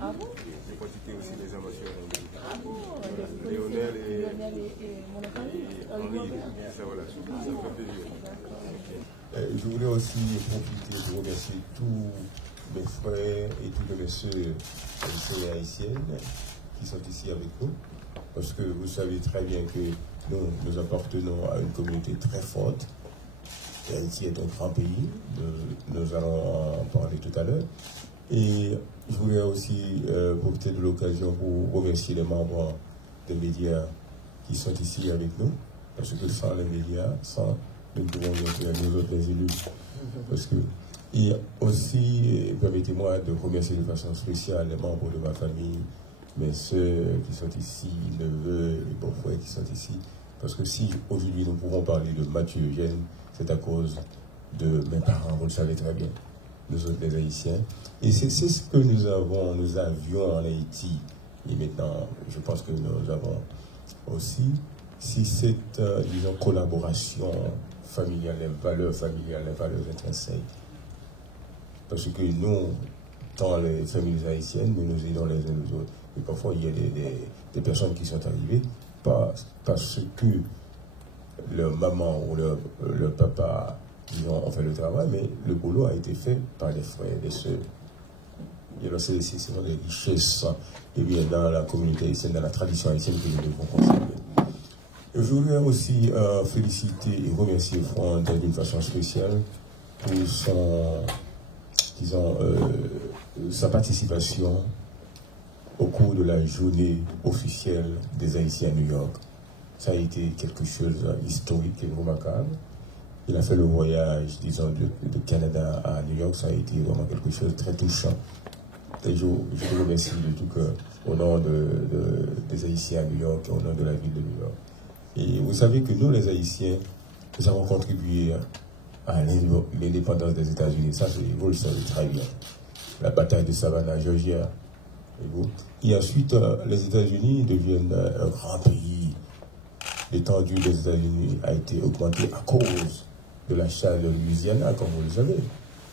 Ah bon? J'ai quantité aussi les amateurs. Ah bon? Lionel et Henri. Ça voilà, ça fait plaisir. Je voulais aussi profiter de remercier tous mes frères et toutes mes sœurs haïtiennes et haïtiennes qui sont ici avec nous, parce que vous savez très bien que nous appartenons à une communauté très forte. Haïti est un grand pays, nous allons en parler tout à l'heure. Et je voulais aussi profiter de l'occasion pour remercier les membres des médias qui sont ici avec nous, parce que sans les médias, nous pouvons faire nous autres les élus. Parce que, et aussi, permettez-moi de remercier de façon spéciale les membres de ma famille, mes soeurs qui sont ici, neveux et beaux-frères qui sont ici. Parce que si aujourd'hui nous pouvons parler de Mathieu Eugène, c'est à cause de mes parents, vous le savez très bien, nous autres les Haïtiens. Et c'est ce que nous avions en Haïti. Et maintenant, je pense que nous avons aussi, si cette, disons, collaboration familiale, les valeurs familiales, les valeurs intrinsèques. Parce que nous, dans les familles haïtiennes, nous nous aidons les uns les autres. Et parfois, il y a des personnes qui sont arrivées parce que le maman ou le papa, disons, ont fait le travail, mais le boulot a été fait par les frères et les sœurs. Et alors, c'est des richesses et bien, dans la communauté haïtienne, dans la tradition haïtienne que nous devons conserver. Je voudrais aussi féliciter et remercier Franck d'une façon spéciale pour sa participation au cours de la journée officielle des Haïtiens à New York. Ça a été quelque chose d'historique et remarquable. Il a fait le voyage, disons, de Canada à New York. Ça a été vraiment quelque chose de très touchant. Et je vous remercie de tout cœur au nom des Haïtiens à New York et au nom de la ville de New York. Et vous savez que nous, les Haïtiens, nous avons contribué à l'indépendance des États-Unis. Ça, vous le savez très bien. La bataille de Savannah, Georgia. Et ensuite, les États-Unis deviennent un grand pays. L'étendue des États-Unis a été augmentée à cause de l'achat de Louisiana, comme vous le savez.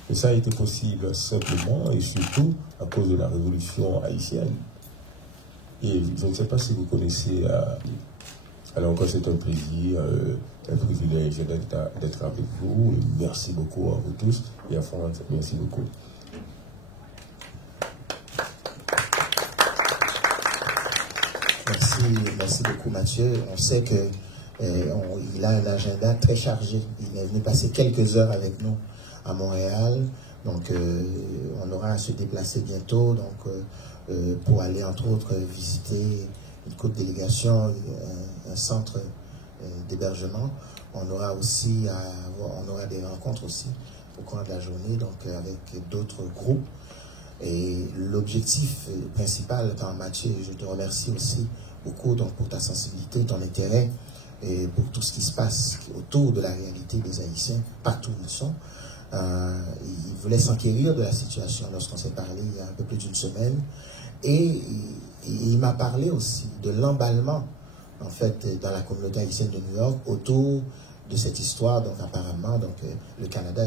Et ça a été possible simplement et surtout à cause de la révolution haïtienne. Et je ne sais pas si vous connaissez... alors encore, c'est un plaisir, un privilège d'être avec vous. Et merci beaucoup à vous tous. Et à France, merci beaucoup. Merci beaucoup Mathieu. On sait que il a un agenda très chargé. Il est venu passer quelques heures avec nous à Montréal. Donc on aura à se déplacer bientôt pour aller entre autres visiter une courte délégation, un centre d'hébergement. On aura aussi on aura des rencontres aussi au cours de la journée, donc avec d'autres groupes. Et l'objectif principal, quand Mathieu, je te remercie aussi beaucoup donc, pour ta sensibilité, ton intérêt et pour tout ce qui se passe autour de la réalité des Haïtiens, partout où ils sont. Il voulait s'enquérir de la situation lorsqu'on s'est parlé il y a un peu plus d'une semaine. Et il m'a parlé aussi de l'emballement, en fait, dans la communauté haïtienne de New York autour de cette histoire. Donc, apparemment, le Canada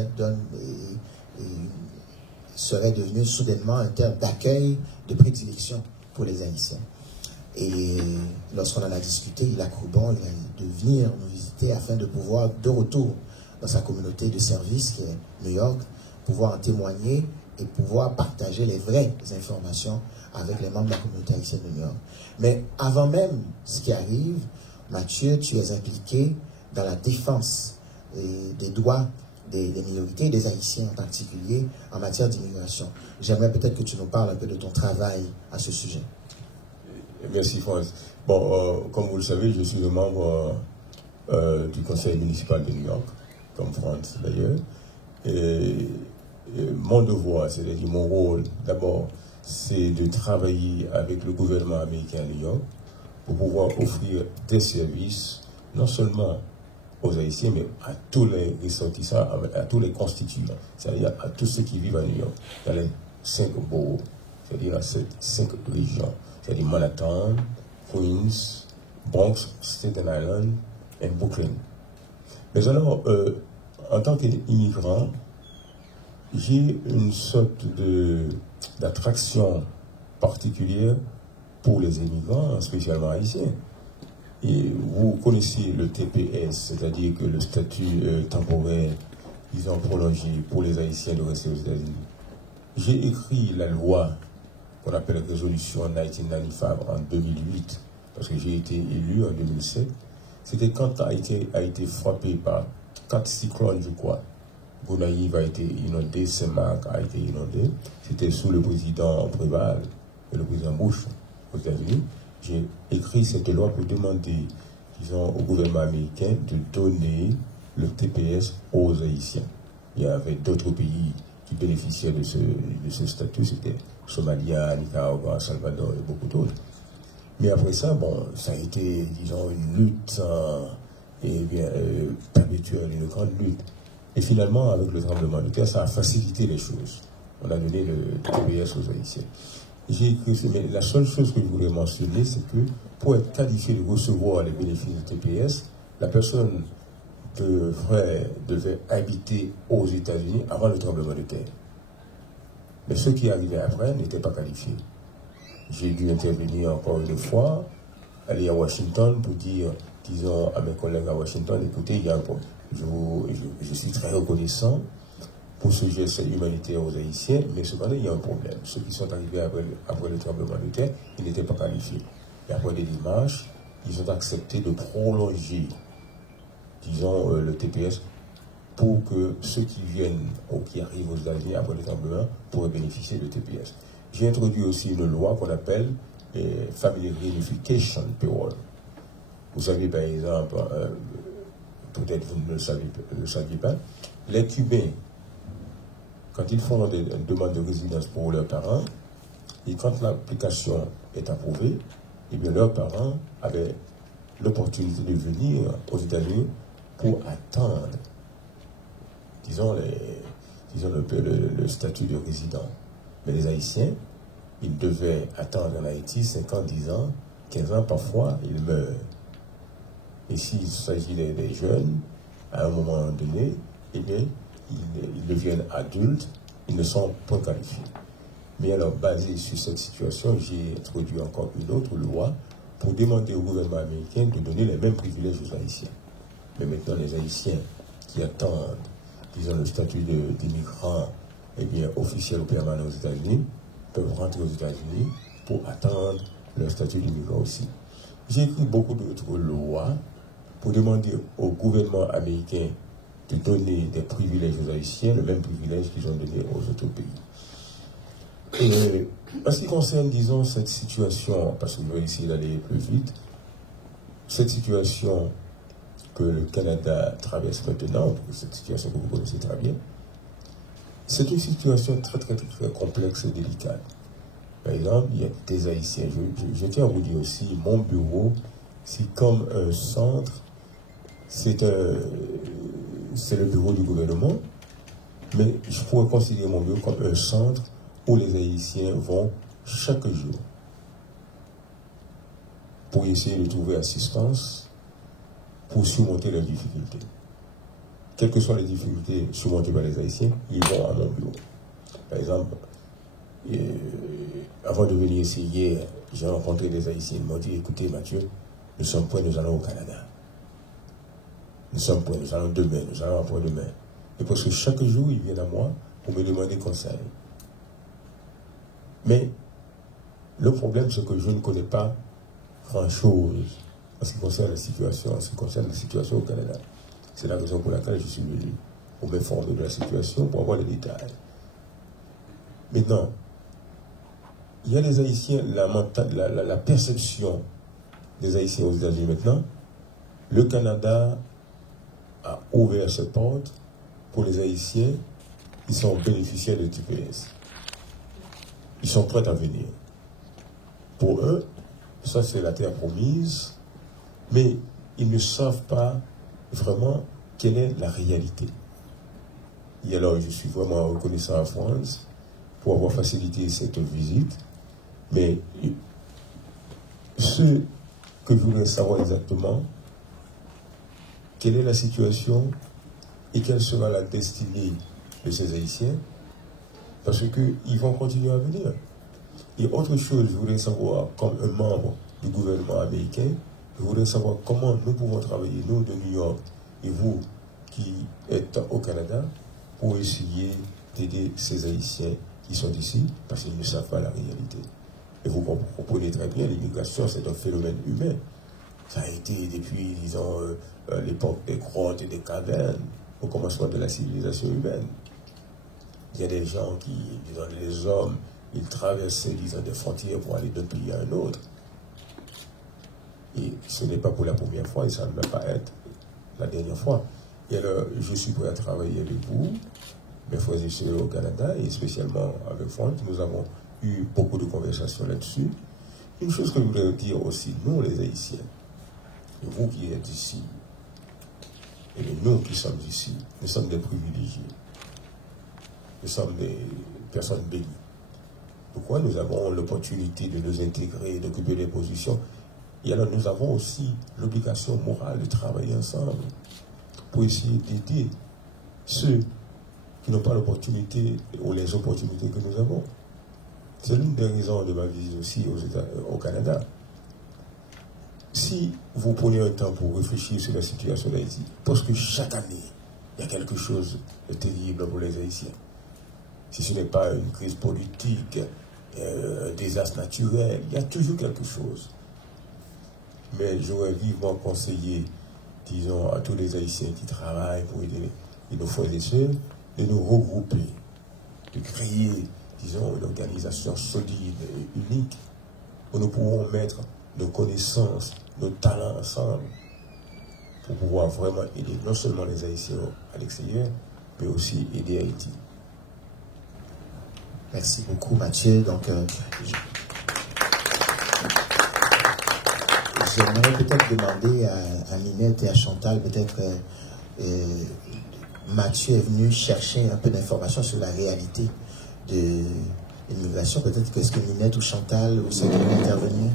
serait devenu soudainement un terme d'accueil, de prédilection pour les Haïtiens. Et lorsqu'on en a discuté, il a cru bon de venir nous visiter afin de pouvoir, de retour dans sa communauté de service qui est New York, pouvoir en témoigner et pouvoir partager les vraies informations avec les membres de la communauté haïtienne de New York. Mais avant même ce qui arrive, Mathieu, tu es impliqué dans la défense des droits des minorités, des Haïtiens en particulier, en matière d'immigration. J'aimerais peut-être que tu nous parles un peu de ton travail à ce sujet. Merci France. Bon, comme vous le savez, je suis le membre du conseil municipal de New York, comme France d'ailleurs. Et mon devoir, c'est-à-dire mon rôle, d'abord, c'est de travailler avec le gouvernement américain à New York pour pouvoir offrir des services, non seulement aux Haïtiens, mais à tous les ressortissants, à tous les constituants, c'est-à-dire à tous ceux qui vivent à New York, dans les 5 boroughs, c'est-à-dire à ces 5 régions, c'est-à-dire Manhattan, Queens, Bronx, Staten Island et Brooklyn. Mais alors, en tant qu'immigrant, j'ai une sorte d'attraction particulière pour les immigrants, spécialement haïtiens. Et vous connaissez le TPS, c'est-à-dire que le statut temporaire, ils ont prolongé pour les Haïtiens de rester aux États-Unis. J'ai écrit la loi qu'on appelle Résolution 1995 en 2008, parce que j'ai été élu en 2007. C'était quand Haïti a été frappé par 4 cyclones, je crois. Gonaïve a été inondé, Saint-Marc a été inondé. C'était sous le président Préval et le président Bush aux États-Unis. J'ai écrit cette loi pour demander, disons, au gouvernement américain de donner le TPS aux Haïtiens. Il y avait d'autres pays qui bénéficiaient de ce statut, c'était Somalia, Nicaragua, Salvador et beaucoup d'autres. Mais après ça, bon, ça a été, disons, une lutte perpétuelle, une grande lutte. Et finalement, avec le tremblement de terre, ça a facilité les choses. On a donné le TPS aux Haïtiens. J'ai écrit, mais la seule chose que je voulais mentionner, c'est que pour être qualifié de recevoir les bénéfices du TPS, la personne devait habiter aux États-Unis avant le tremblement de terre. Mais ceux qui arrivaient après n'étaient pas qualifiés. J'ai dû intervenir encore une fois, aller à Washington pour dire, disons à mes collègues à Washington, écoutez, il y a un problème. Je suis très reconnaissant pour ce geste humanitaire aux Haïtiens, mais cependant, il y a un problème. Ceux qui sont arrivés après le tremblement de terre, ils n'étaient pas qualifiés. Et après des démarches, ils ont accepté de prolonger, disons, le TPS pour que ceux qui viennent ou qui arrivent aux États-Unis après le tremblement pourraient bénéficier de TPS. J'ai introduit aussi une loi qu'on appelle Family Reunification Payroll. Vous savez, par exemple, peut-être vous ne le saviez pas, les Cubains, quand ils font une demande de résidence pour leurs parents, et quand l'application est approuvée, eh bien leurs parents avaient l'opportunité de venir aux États-Unis pour attendre, disons, le statut de résident. Mais les Haïtiens, ils devaient attendre en Haïti 5 ans, 10 ans, 15 ans, parfois, ils meurent. Et s'il s'agit des jeunes, à un moment donné, eh bien, ils deviennent adultes, ils ne sont pas qualifiés. Mais alors, basé sur cette situation, j'ai introduit encore une autre loi pour demander au gouvernement américain de donner les mêmes privilèges aux Haïtiens. Mais maintenant, les Haïtiens qui attendent, disons, le statut d'immigrant, eh bien, officiel ou permanent aux États-Unis, peuvent rentrer aux États-Unis pour attendre leur statut d'immigrant aussi. J'ai écrit beaucoup d'autres lois pour demander au gouvernement américain de donner des privilèges aux Haïtiens, le même privilège qu'ils ont donné aux autres pays. Et en ce qui concerne, disons, cette situation, parce que je vais essayer d'aller plus vite, cette situation que le Canada traverse maintenant, cette situation que vous connaissez très bien, c'est une situation très, très, très, très complexe et délicate. Par exemple, il y a des Haïtiens. Je tiens à vous dire aussi, mon bureau, c'est comme un centre, c'est le bureau du gouvernement, mais je pourrais considérer mon bureau comme un centre où les Haïtiens vont chaque jour pour essayer de trouver assistance, pour surmonter leurs difficultés. Quelles que soient les difficultés surmontées par les Haïtiens, ils vont à mon bureau. Par exemple, avant de venir ici hier, j'ai rencontré des Haïtiens. Ils m'ont dit, écoutez Mathieu, nous sommes prêts, nous allons au Canada. Nous sommes prêts, nous allons demain, nous allons après-demain. Et parce que chaque jour, ils viennent à moi pour me demander conseil. Mais le problème, c'est que je ne connais pas grand-chose en ce qui concerne la situation au Canada. C'est la raison pour laquelle je suis venu pour m'informer de la situation, pour avoir les détails. Maintenant, il y a les Haïtiens, la perception des Haïtiens aux États-Unis maintenant. Le Canada a ouvert ses portes pour les Haïtiens ils sont bénéficiaires de TPS. Ils sont prêts à venir. Pour eux, ça c'est la terre promise, mais ils ne savent pas vraiment quelle est la réalité. Et alors, je suis vraiment reconnaissant à France pour avoir facilité cette visite, mais ce que je voudrais savoir exactement, quelle est la situation et quelle sera la destinée de ces Haïtiens, parce qu'ils vont continuer à venir. Et autre chose, je voudrais savoir, comme un membre du gouvernement américain, je voudrais savoir comment nous pouvons travailler, nous de New York, et vous qui êtes au Canada, pour essayer d'aider ces Haïtiens qui sont ici, parce qu'ils ne savent pas la réalité. Et vous comprenez très bien, l'immigration, c'est un phénomène humain. Ça a été depuis, disons, l'époque des grottes et des cavernes, au commencement de la civilisation humaine. Il y a des gens qui, disons, les hommes, ils traversent, disons, des frontières pour aller d'un pays à un autre. Et ce n'est pas pour la première fois, et ça ne va pas être la dernière fois. Et alors, je suis prêt à travailler avec vous, mes frères et sœurs au Canada, et spécialement avec France. Nous avons eu beaucoup de conversations là-dessus. Une chose que je voudrais dire aussi, nous les Haïtiens, et vous qui êtes ici, et nous qui sommes ici, nous sommes des privilégiés. Nous sommes des personnes bénies. Pourquoi nous avons l'opportunité de nous intégrer, d'occuper des positions? Et alors nous avons aussi l'obligation morale de travailler ensemble pour essayer d'aider ceux qui n'ont pas l'opportunité ou les opportunités que nous avons. C'est l'une des raisons de ma visite aussi au Canada. Si vous prenez un temps pour réfléchir sur la situation d'Haïti, parce que chaque année, il y a quelque chose de terrible pour les Haïtiens. Si ce n'est pas une crise politique, un désastre naturel, il y a toujours quelque chose. Mais j'aurais vivement conseillé, disons, à tous les Haïtiens qui travaillent pour aider nos frères et sœurs, de nous regrouper, de créer, disons, une organisation solide et unique, où nous pourrons mettre nos connaissances, nos talents ensemble, pour pouvoir vraiment aider non seulement les Haïtiens à l'extérieur, mais aussi aider Haïti. Merci beaucoup, Mathieu. Donc, j'aimerais peut-être demander à Ninette et à Chantal, peut-être, Mathieu est venu chercher un peu d'informations sur la réalité de l'immigration. Peut-être que est-ce que Ninette ou Chantal ou ceux qui vont intervenir?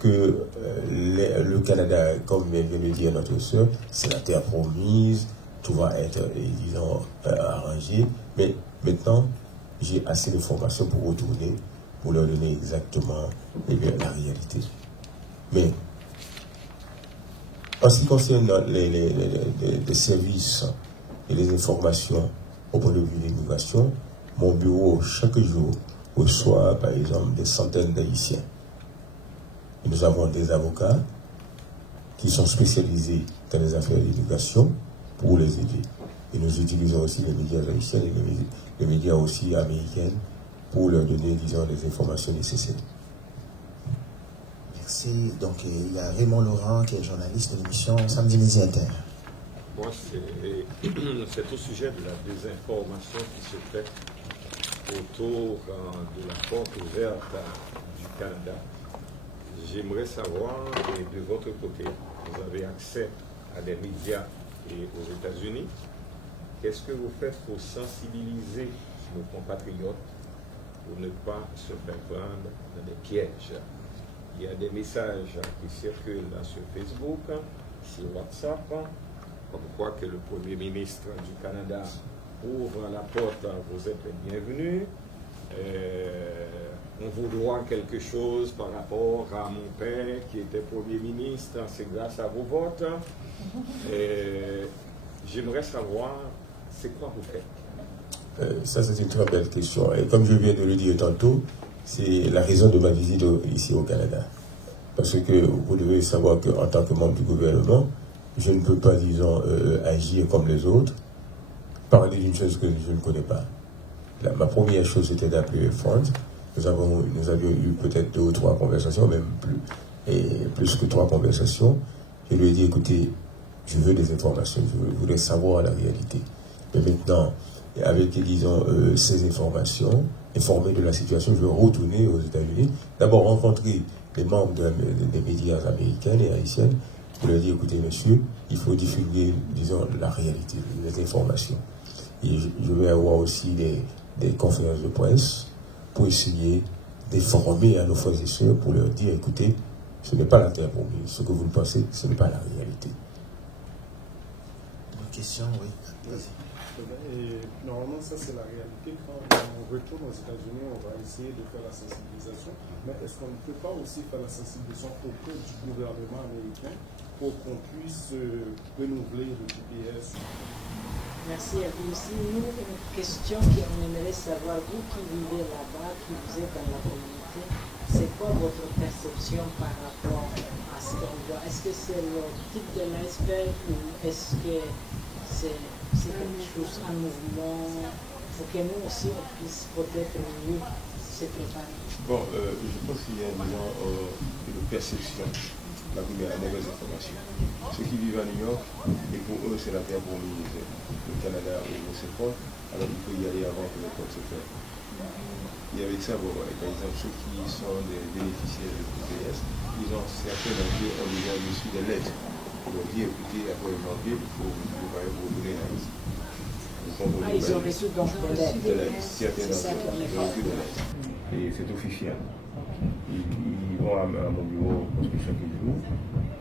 Que le Canada, comme vient de le dire notre soeur, c'est la terre promise, tout va être, disons, arrangé. Mais maintenant, j'ai assez d'informations pour retourner, pour leur donner exactement la réalité. Mais, en ce qui concerne les services et les informations au point de vue de l'immigration, mon bureau, chaque jour, reçoit, par exemple, des centaines d'Haïtiens. Et nous avons des avocats qui sont spécialisés dans les affaires d'immigration pour les aider. Et nous utilisons aussi les médias haïtiens et les médias aussi américains pour leur donner, disons, les informations nécessaires. Merci. Donc, il y a Raymond Laurent, qui est journaliste de l'émission Samedi Midi Inter. Moi, c'est au sujet de la désinformation qui se fait autour de la porte ouverte du Canada. J'aimerais savoir, de votre côté, vous avez accès à des médias et aux États-Unis. Qu'est-ce que vous faites pour sensibiliser nos compatriotes pour ne pas se faire prendre dans des pièges? Il y a des messages qui circulent sur Facebook, sur WhatsApp, comme quoi que le Premier ministre du Canada ouvre la porte, vous êtes les bienvenus. On vous doit quelque chose par rapport à mon père qui était Premier ministre, c'est grâce à vos votes. J'aimerais savoir, c'est quoi vous faites? Ça, c'est une très belle question. Et comme je viens de le dire tantôt, c'est la raison de ma visite ici au Canada. Parce que vous devez savoir qu'en tant que membre du gouvernement, je ne peux pas, disons, agir comme les autres, parler d'une chose que je ne connais pas. Ma première chose, c'était d'appeler France. Nous avions eu peut-être 2 ou 3 conversations, même plus que 3 conversations. Je lui ai dit, écoutez, je veux des informations, je voudrais savoir la réalité. Mais maintenant, avec, disons, ces informations, informés de la situation, je vais retourner aux États-Unis, d'abord rencontrer les membres des médias américains et haïtiens, pour leur dire, écoutez, monsieur, il faut diffuser, disons, la réalité, les informations. Et je vais avoir aussi des conférences de presse pour essayer d'informer à nos frères et sœurs, pour leur dire, écoutez, ce n'est pas la terre promise, ce que vous pensez, ce n'est pas la réalité. Une question, oui. Vas-y. Et normalement, ça c'est la réalité. Quand on retourne aux États-Unis, on va essayer de faire la sensibilisation. Mais est-ce qu'on ne peut pas aussi faire la sensibilisation auprès du gouvernement américain pour qu'on puisse renouveler le GPS? Merci à vous aussi. Nous, une question qu'on aimerait savoir, vous qui vivez là-bas, qui vous êtes dans la communauté, c'est quoi votre perception par rapport à ce qu'on voit? Est-ce que c'est le type de l'iceberg ou est-ce que c'est quelque chose en mouvement pour que nous aussi on puisse peut-être mieux se préparer? Bon, je pense qu'il y a une perception, la mauvaise information. Ceux qui vivent à New York, et pour eux c'est la terre promise, le Canada ou le CEPOL, alors il faut y aller avant que le code se fasse. Et avec ça, bon, par exemple, ceux qui sont des bénéficiaires du GPS, ils ont certains envies, on les a reçu des lettres. On leur dit, écoutez, après janvier, il faut vous préparer pour retourner à Haïti. Ils ont reçu donc des lettres. Certains d'entre eux, ils ont reçu des lettres. Et c'est officiel. Ils vont à mon bureau parce que chaque jour,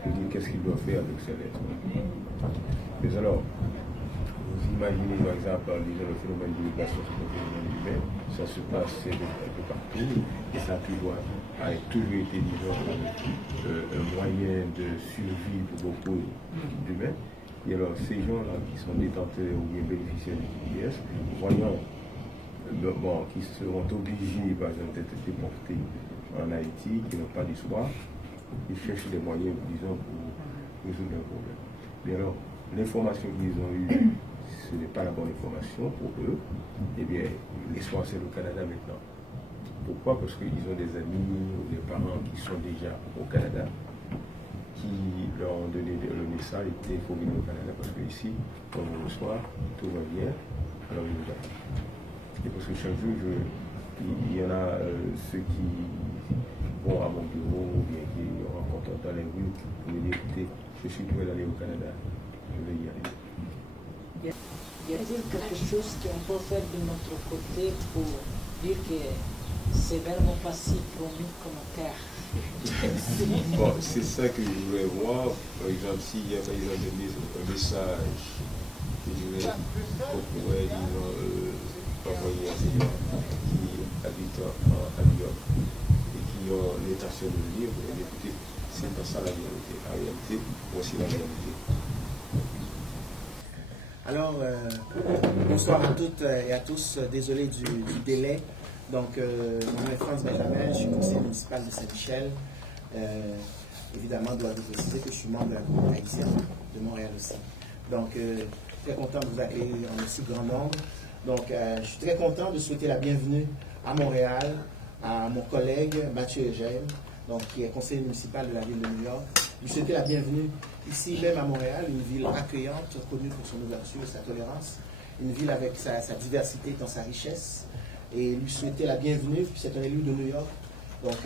ils disent qu'est-ce qu'ils doivent faire avec ces lettres. Mais alors, vous imaginez par exemple, disons, le phénomène d'immigration, c'est le phénomène humain, ça se passe un peu partout, et ça a toujours été, disons, un moyen de survie pour beaucoup d'humains. Et alors, ces gens-là qui sont détenteurs ou bien bénéficiaires du GPS, voyant qui seront obligés, par exemple, d'être déportés en Haïti, qui n'ont pas d'histoire, ils cherchent des moyens, disons, pour résoudre un problème. Mais alors, l'information qu'ils ont eue, ce n'est pas la bonne information pour eux. Eh bien, l'espoir, c'est le Canada maintenant. Pourquoi? Parce qu'ils ont des amis ou des parents qui sont déjà au Canada, qui leur ont donné le message, il faut venir au Canada, parce qu'ici, on vous reçoit, tout va bien, alors ils nous attendent. Et parce que chaque jour, il y en a ceux qui vont à mon bureau ou bien qui me rencontrent dans les rues pour me dire, écoutez, je suis prêt d'aller au Canada, je vais y aller. Y a-t-il quelque chose qu'on peut faire de notre côté pour dire que c'est vraiment pas si promis comme terre? Bon, c'est ça que je voulais voir. Par exemple, s'il y a par exemple un message que je voulais qu'on pourrait, disons, envoyer à ces gens qui habitent à New York et qui ont l'intention de venir, vous allez écouter, c'est pas ça la réalité. En réalité, voici la réalité. Alors, bonsoir à toutes et à tous. Désolé du délai. Donc, mon nom est Franz Benjamin, je suis conseiller municipal de Saint-Michel. Évidemment, je dois vous préciser que je suis membre de la communauté haïtienne de Montréal aussi. Donc, très content de vous accueillir en aussi grand nombre. Donc, je suis très content de souhaiter la bienvenue à Montréal à mon collègue Mathieu Eugène, donc, qui est conseiller municipal de la ville de New York. Lui souhaiter la bienvenue ici même à Montréal, une ville accueillante, connue pour son ouverture et sa tolérance, une ville avec sa diversité dans sa richesse, et lui souhaiter la bienvenue, puis c'est un élu de New York, donc,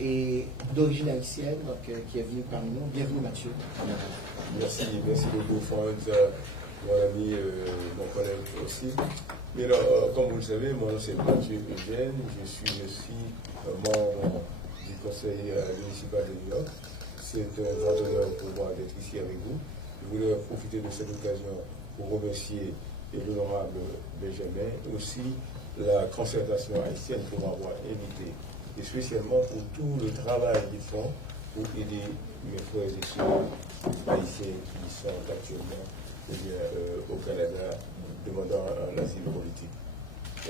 et d'origine haïtienne, donc, qui est venu parmi nous. Bienvenue Mathieu. Merci beaucoup Franz, mon ami, mon collègue aussi. Mais alors, comme vous le savez, mon nom c'est Mathieu Eugène, je suis aussi membre du conseil municipal de New York. C'est un grand honneur pour moi d'être ici avec vous. Je voulais profiter de cette occasion pour remercier l'honorable Benjamin, et aussi la concertation haïtienne pour m'avoir invité, et spécialement pour tout le travail qu'ils font pour aider mes frères et sœurs haïtiens qui sont actuellement au Canada demandant un asile politique.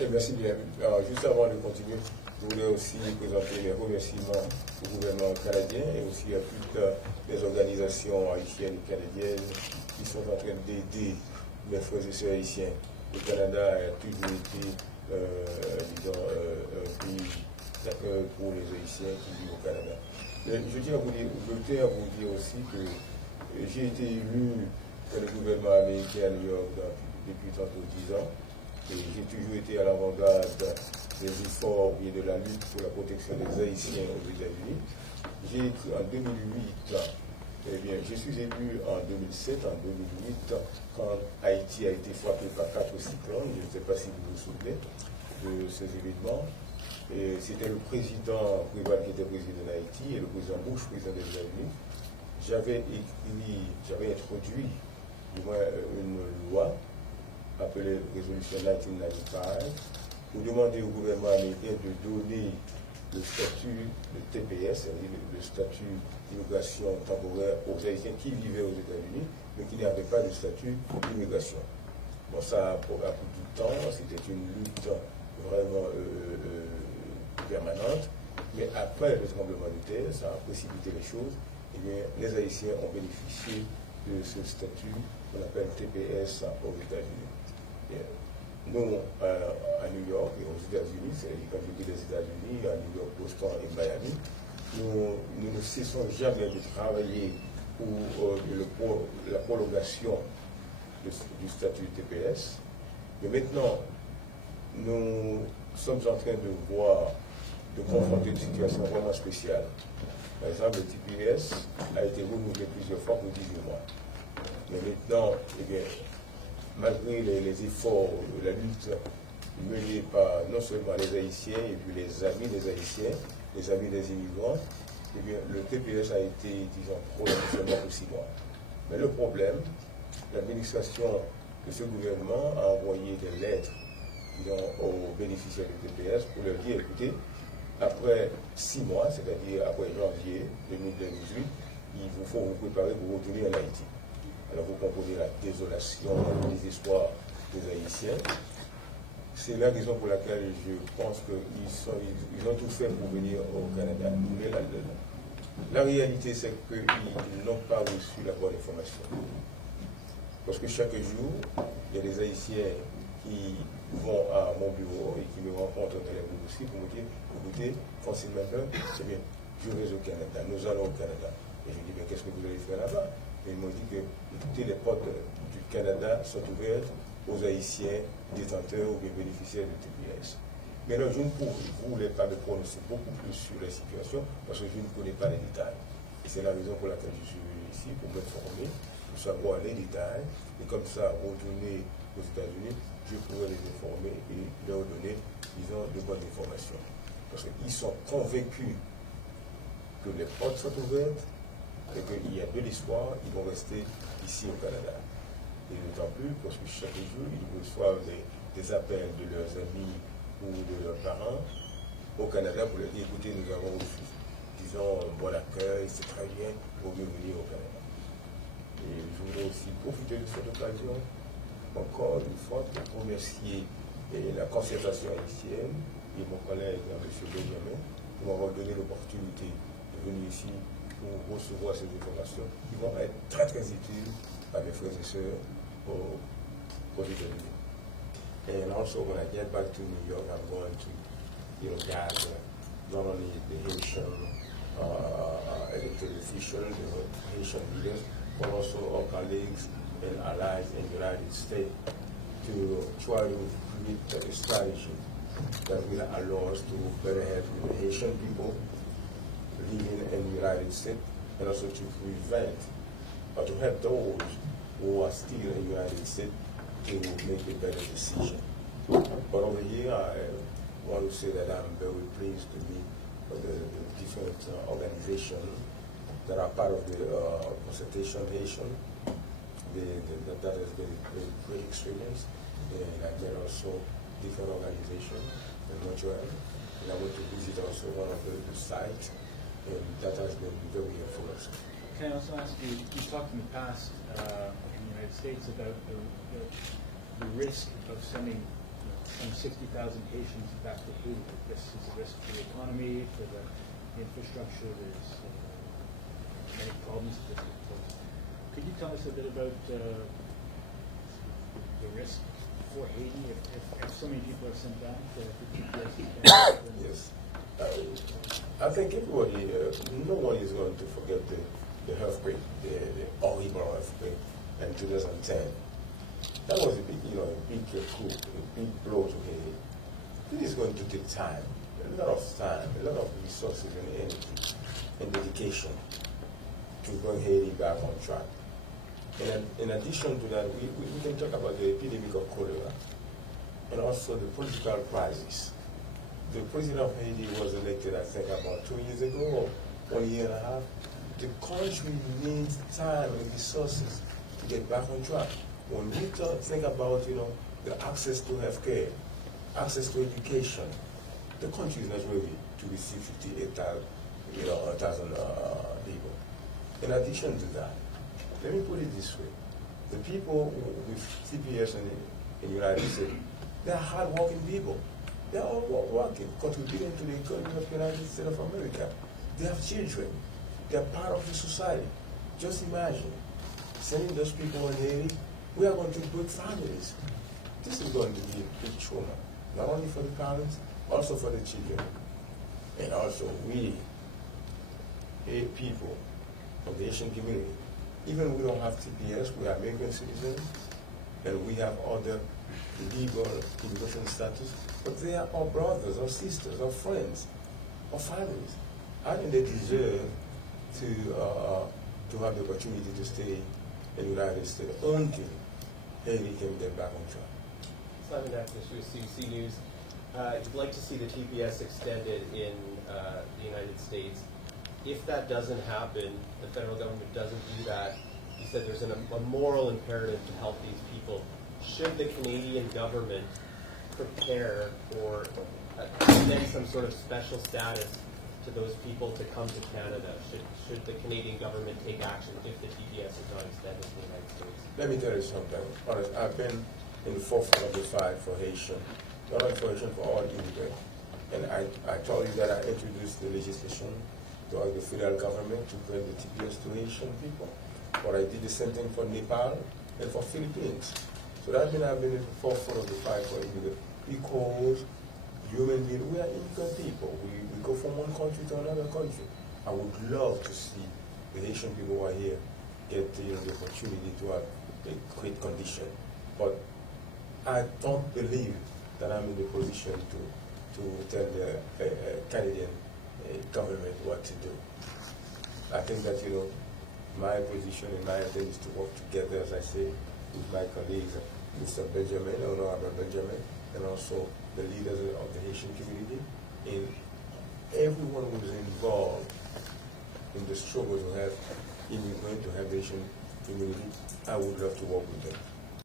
Et merci bien. Alors, juste avant de continuer, je voulais aussi présenter mes remerciements au gouvernement canadien et aussi à toutes les organisations haïtiennes et canadiennes qui sont en train d'aider mes frères et sœurs haïtiens. Le Canada a toujours été, disons, un pays d'accueil pour les Haïtiens qui vivent au Canada. Je tiens à vous dire aussi que j'ai été élu par le gouvernement américain à New York depuis tantôt 10 ans. Et j'ai toujours été à l'avant-garde des efforts et de la lutte pour la protection des Haïtiens aux États-Unis. J'ai écrit en 2008, eh bien, je suis élu en 2007, en 2008, quand Haïti a été frappé par 4 cyclones. Je ne sais pas si vous vous souvenez de ces événements. C'était le président Préval qui était président d'Haïti et le président Bush, président des États-Unis. J'avais introduit du moins une loi appelée Résolution 1995 pour demander au gouvernement américain de donner le statut de TPS, c'est-à-dire le statut d'immigration temporaire aux Haïtiens qui vivaient aux États-Unis, mais qui n'avaient pas de statut d'immigration. Bon, ça a pris du temps, c'était une lutte vraiment permanente, mais après le tremblement de terre, ça a précipité les choses, et bien les Haïtiens ont bénéficié de ce statut qu'on appelle TPS aux États-Unis. Nous, à New York et aux États-Unis, c'est-à-dire quand je dis les États-Unis, à New York, Boston et Miami, nous ne cessons jamais de travailler pour la prolongation du statut TPS. Mais maintenant, nous sommes en train de confronter une situation vraiment spéciale. Par exemple, le TPS a été renouvelé plusieurs fois pour 18 mois. Mais maintenant, eh bien, malgré les efforts de la lutte menée par non seulement les Haïtiens et puis les amis des Haïtiens, les amis des immigrants, eh bien, le TPS a été, disons, prolongé seulement pour 6 mois. Mais le problème, l'administration de ce gouvernement a envoyé des lettres, disons, aux bénéficiaires du TPS pour leur dire, écoutez, après 6 mois, c'est-à-dire après janvier 2018, il vous faut vous préparer pour retourner en Haïti. Alors vous comprenez la désolation, le désespoir des Haïtiens. C'est la raison pour laquelle je pense qu'ils ont tout fait pour venir au Canada. Mais la réalité, c'est qu'ils n'ont pas reçu la bonne information. Parce que chaque jour, il y a des Haïtiens qui vont à mon bureau et qui me rencontrent au téléphone aussi pour me dire, écoutez, Francine Matin, c'est bien, je vais au Canada, nous allons au Canada. Et je dis, mais qu'est-ce que vous allez faire là-bas? Et ils m'ont dit que toutes les portes du Canada sont ouvertes aux Haïtiens détenteurs ou des bénéficiaires de TPS. Mais non, je ne voulais pas me prononcer beaucoup plus sur la situation parce que je ne connais pas les détails. Et c'est la raison pour laquelle je suis venu ici, pour me former, pour savoir les détails. Et comme ça, retourner aux États-Unis, je pourrais les informer et leur donner, disons, de bonnes informations. Parce qu'ils sont convaincus que les portes sont ouvertes, et qu'il y a de l'espoir, ils vont rester ici au Canada. Et d'autant plus parce que chaque jour, ils reçoivent des appels de leurs amis ou de leurs parents au Canada pour leur dire, écoutez, nous avons reçu, disons, un bon accueil, c'est très bien, pour venir au Canada. Et je voudrais aussi profiter de cette occasion, encore une fois, pour remercier la concertation haïtienne et mon collègue, M. Benjamin, pour m'avoir donné l'opportunité de venir ici pour recevoir ces informations qui vont être très très utiles à mes frères et sœurs aux États-Unis. And also when I get back to New York, I'm going to, gather not only the Haitian elected officials, the Haitian leaders, but also our colleagues and allies in the United States to try to create a strategy that will allow us to better help the Haitian people living in the United States, and also to prevent or to help those who are still in the United States to make a better decision. But over here, I want to say that I'm very pleased to meet the different organizations that are part of the consultation Haitian. That has been a great experience. And I met also different organizations in Montreal. And I went to visit also one of the sites. And that has been very helpful also. Can I also ask you, you talked in the past in the United States about the risk of sending some 60,000 Haitians back to Haiti. This is a risk for the economy, for the infrastructure. There's many problems with this. Could you tell us a bit about the risk for Haiti if so many people are sent back? Yes. I think everybody, no one is going to forget the earthquake, the horrible earthquake in 2010. That was a big, a big coup, a big blow to Haiti. This is going to take time, a lot of time, a lot of resources and energy and dedication to bring Haiti back on track. And in addition to that, we can talk about the epidemic of cholera and also the political crisis. The president of Haiti was elected, I think, about 2 years ago, or 1 year and a half. The country needs time and resources to get back on track. When we think about, the access to healthcare, access to education, the country is not ready to receive 58,000, people. In addition to that, let me put it this way: the people with TPS in the United States, they are hard-working people. They are all working, contributing to the economy of the United States of America. They have children. They are part of the society. Just imagine sending those people in Haiti. We are going to break families. This is going to be a big trauma, not only for the parents, also for the children. And also we, people of the Asian community, even we don't have TPS, we are American citizens, and we have other legal immigration status, but they are our brothers, our sisters, our friends, our families. I think they deserve to have the opportunity to stay in the United States until Haiti can get back on track. Simon Actish with CBC News. You'd like to see the TPS extended in the United States. If that doesn't happen, the federal government doesn't do that, you said there's a moral imperative to help these people. Should the Canadian government prepare or extend some sort of special status to those people to come to Canada? Should the Canadian government take action if the TPS is not extended to the United States? Let me tell you something. Honest, I've been in the forefront of the fight for Haitian, not only for Haitian, for all immigrants. And I told you that I introduced the legislation to the federal government to grant the TPS to Haitian people. But I did the same thing for Nepal and for Philippines. So that means I've been in the forefront of the fight for immigrants. Because human beings, we are immigrant people. We go from one country to another country. I would love to see the Haitian people who are here get the opportunity to have a great condition. But I don't believe that I'm in the position to tell the Canadian government what to do. I think that, my position and my intent is to work together, as I say, with my colleagues, Mr. Benjamin, Honorable Benjamin, and also the leaders of the Haitian community, and everyone who is involved in the struggle to have immigrants, to have Haitian community. I would love to work with them.